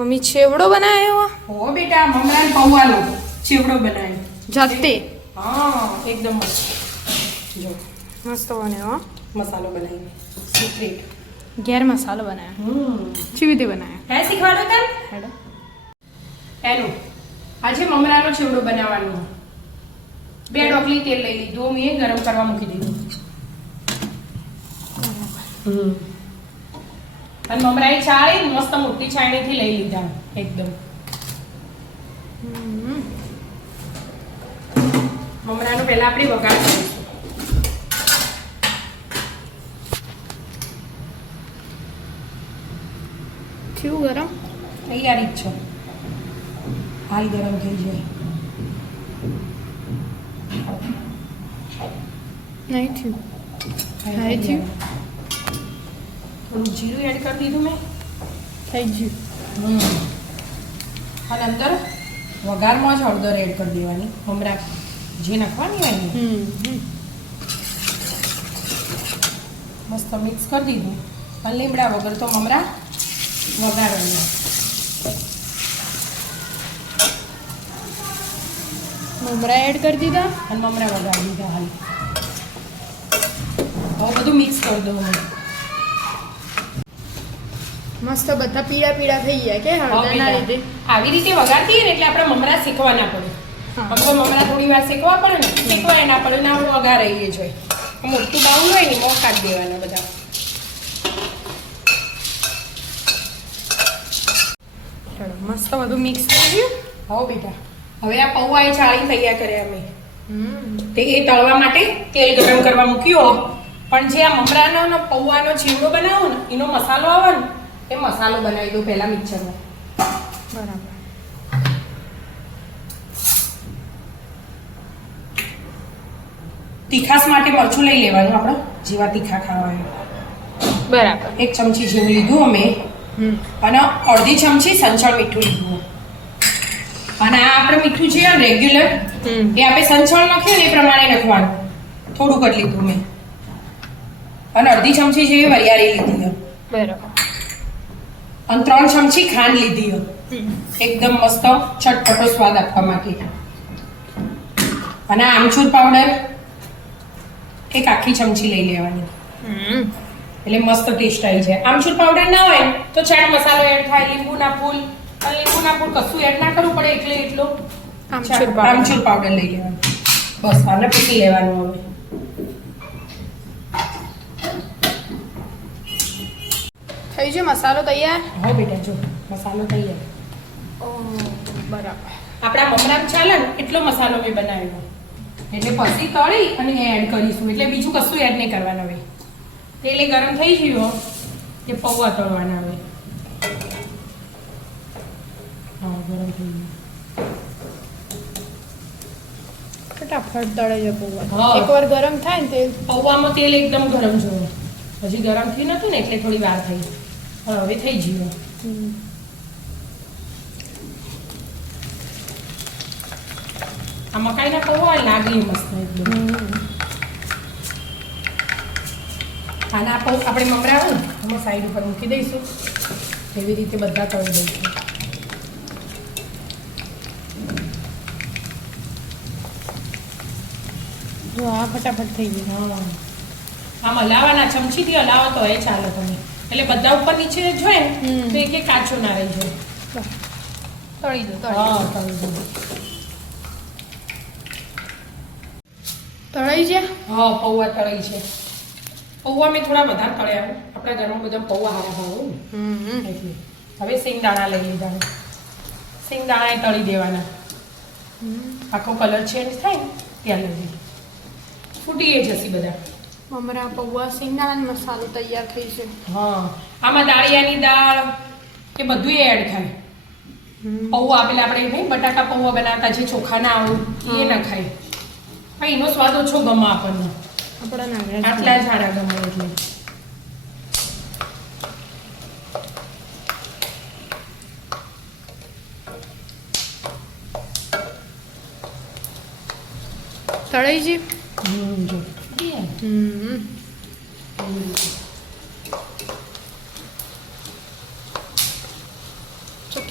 Mummy चेवड़ो बनाया हुआ हो बेटा ममरा ने पौवालो चेवड़ो बनायो जाते हाँ एकदम मस्त जो मस्त बने हो मसालो बनाएंगे सीक्रेट गैर मसालो बनाया चीवी बनाया है શીખવાડો તને हेडो હેલો આજે મમરાનો ચેવડો બનાવવાનો બે ડોકલી તેલ લઈ લીધું મેં ગરમ કરવા મૂકી દીધું અને મમરાની ચાળી મસ્ત મોટી ચાળણીથી લઈ લીધા એકદમ મમરાનો પહેલા આપણે વઘાર કરીશું क्यों गरम તૈયારી જ છો હાલ ગરમ થઈ જાય नहीं थी है थी થોડું જીરું એડ કરી દીધું મેં થઈ ગયું અને અંદર વઘારમાં જ હળદર એડ કરી દેવાની મમરા જે નાખવાની હોય ને મસ્ત મિક્સ કરી દીધું અને લીમડા વગર તો મમરા વઘારવાના મમરા એડ કરી દીધા અને મમરા વઘારી દીધા હાલ હવે બધું મિક્સ કરી દઉં હું મસ્ત બધા પીળા પીળા થઈ ગયા કે હળદરના લીધે આવી રીતે વઘારતી ને એટલે આપણે મમરા શેકવા ના પડે હવે મમરા થોડી વાર શેકવા પડે ને શેકવા ના પડે ને આપણે વઘાર રહીએ જોઈએ મોટું બાઉલ હોય ને એમાં કાઢી દેવાના બધા ચલો મસ્ત બધું મિક્સ થઈ ગયું હા બેટા હવે આ પૌવા એ ચાળી તૈયાર કર્યા અમે તે એ તળવા માટે તેલ ગરમ કરવા મૂક્યો પણ જે આ મમરાનો પૌવાનો ચીવડો બનાવો ને એનો મસાલો આવે ને એ મસાલો બનાવી દો પહેલા મિક્સરમાં બરાબર તીખાસ માટે મરચું લઈ લેવાનું આપણે જેવા તીખા ખાવા હોય બરાબર 1 ચમચી જેવું લીધું અમે અને અડધી ચમચી સંચળ મીઠું લીધું અને આ આપણે મીઠું છે રેગ્યુલર એ આપણે સંચળ નાખ્યું ને એ પ્રમાણે નાખવાનું થોડુંક જ લીધું મેં અને અડધી ચમચી જેવી વરિયાળી લીધી બરાબર અને 3 ચમચી ખાંડ લીધી એકદમ મસ્ત ચટપટો સ્વાદ આપવા માટે અને આમચૂર પાવડર એક આખી ચમચી લઈ લેવાની એટલે મસ્ત ટેસ્ટ આવી જાય આમચૂર પાવડર ના હોય તો ચાટ મસાલો એડ થાય લીંબુના ફૂલ કશું એડ ના કરવું પડે એટલે એટલો આમચૂર પાવડર લઈ લેવાનું બસ આને પીસી લેવાનું હવે થઈ ગયો મસાલો તૈયાર હા બેટા જો મસાલો તૈયાર બરાબર આપણા મમરામ ચાલે ને એટલો મસાલો મેં બનાવ્યો એટલે પછી તળી અને એડ કરીશું એટલે બીજું કશું એડ નહીં કરવાનું હવે તેલ ગરમ થઈ ગયું કે પૌવા તળવાના હવે હા ગરમ થઈ ગયું ફટાફટ તળે છે પૌવા હા. એકવાર ગરમ થાય ને તેલ પૌવામાં તેલ એકદમ ગરમ જોઈએ હજી ગરમ થયું નતું ને એટલે થોડી વાર થઈ હવે થઈ ગયું આ મકાઈના પૌવા લાગે મસ્ત એકદમ અને આ પૌવા આપણે મમરા હોય ને એમાં સાઈડ ઉપર મૂકી દઈશું એવી રીતે બધા તળી દઈશું જો આ ફટાફટ થઈ ગયું હા આમ હલાવાના ચમચીથી હલાવો તો એ ચાલે તમે એટલે બધા ઉપર નીચે જોઈએ ને તો એક એક કાચો ના રહી જાય તળી દો હા તળી દો તળાઈ છે હા પૌવા તળાઈ છે પૌવા મેં થોડા વધારે તળ્યા આપણા ઘરમાં બધા પૌવા હારા ભાવે ને એટલે હવે સિંગદાણા લઈ લીધા સિંગદાણા એ તળી દેવાના આખો કલર ચેન્જ થાય ને ત્યાં લગી ફૂટી જશે બધા મમરા પૌવા સિંગદાણા મસાલો તૈયાર થઈ છે હા આમાં દાળિયાની દાળ એ બધું એડ થાય પૌવા પેલા આપણે નહીં બટાકા પૌવા બનાવતા જે ચોખા ના આવું એ ના ખાય હા એનો સ્વાદ ઓછો ગમે આપણને આપણા આટલા જ હારા ગમે એટલે તળાઈ છે જો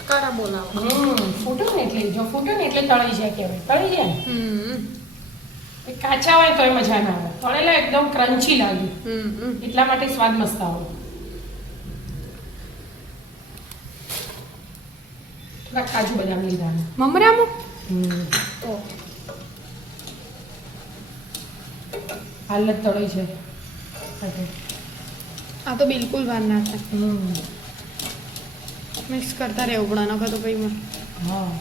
ચટકારા બોલાવો. ફૂટો ને એટલે જો ફૂટો ને એટલે તળી જાય કહેવાય. તળી જાય ને. હમ એ કાચા હોય તોય મજા ના આવે. તળેલા એકદમ ક્રન્ચી લાગે. એટલા માટે સ્વાદ મસ્ત આવે. થોડા કાજુ બદામ લીધા. મમરામાં ઓ હાલત તળી છે. આ તો બિલકુલ વાર ના થાય. મિક્સ કરતા રહેવું પડે નકર તો પછી હા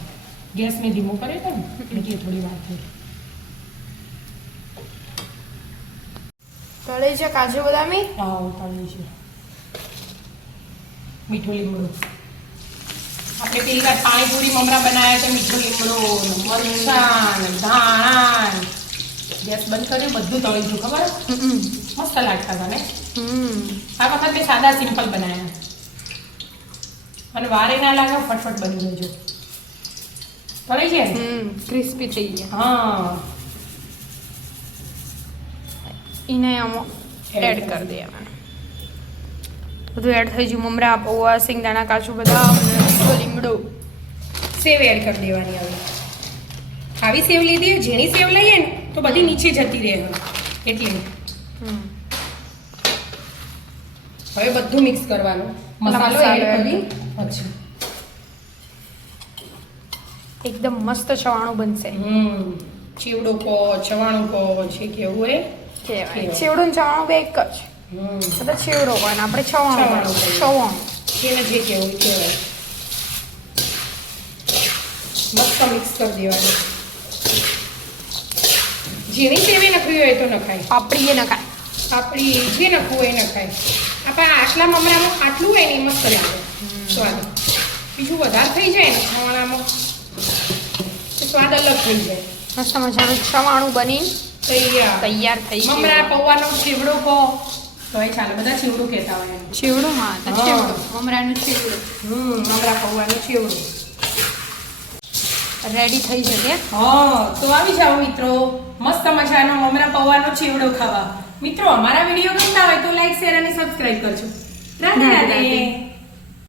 ગેસ ને ધીમો કરે ને એટલે થોડી વાર થઈ. તળે છે કાજુ બદામી. હા તળી છે. મીઠું લીમડો. આપણે પેલી વાર પાણીપુરી મમરા બનાવ્યા તો મીઠો લીમડો મરચાં ધાણા ગેસ બંધ કર્યું બધું તળી ગયું ખબર મસ્ત લાગતા હતા ને. આ વખત મેં સાદા સિમ્પલ બનાવ્યા અને વારે ના લાગે ફટફટ બની જજો. તળી છે ક્રિસ્પી થઈ ગયા. હા એને આમાં એડ કરી દેવાનું. બધું એડ થઈ ગયું. મમરા પૌવા સિંગદાણા કાજુ બદામ મીઠો લીમડો. સેવ એડ કરી દેવાની હવે. આવી સેવ લીધી ઝીણી સેવ લઈએ ને તો બધી નીચે જતી રહે એટલે હવે બધું મિક્સ કરવાનું. મસાલો એડ કરી પછી એકદમ મસ્ત ચવાણું બનશે. ચીવડો કહો ચવાણું કહો જે કેવું હોય કહેવાય. ચેવડું ને ચવાણું બે એક જ. બધા ચેવડો હોય ને આપણે ચવાણું ચવાણું જેને જે કેવું કહેવાય. મસ્ત મિક્સ કરી દેવાનું. ઝીણી સેવે નખવી હોય તો નખાય. પાપડી એ નખાય. આપણી જે નખવું હોય એ નખાય. આપણે આટલા મમરામાં આટલું હોય ને એ મસ્ત લાગે સ્વાદ. બીજું વધારે થઈ જાય ને ચવાણામાં તો સ્વાદ અલગ થઈ જાય. મસ્ત મજાનું ચવાણું બની તૈયાર થઈ ગયું. મમરા પૌવાનો ચેવડો કહો તો એ ચાલે. બધા ચેવડું કહેતા હોય એમ. ચેવડું હા તો ચેવડું મમરાનું ચેવડું મમરા પૌવાનું ચેવડું રેડી થઈ જશે. હા તો આવી જાઓ મિત્રો મસ્ત મજાનો મમરા પૌવાનો ચેવડો ખાવા. મિત્રો અમારા વિડીયો ગમતા હોય તો લાઈક શેર અને સબસ્ક્રાઇબ કરજો. રાધે રાધે.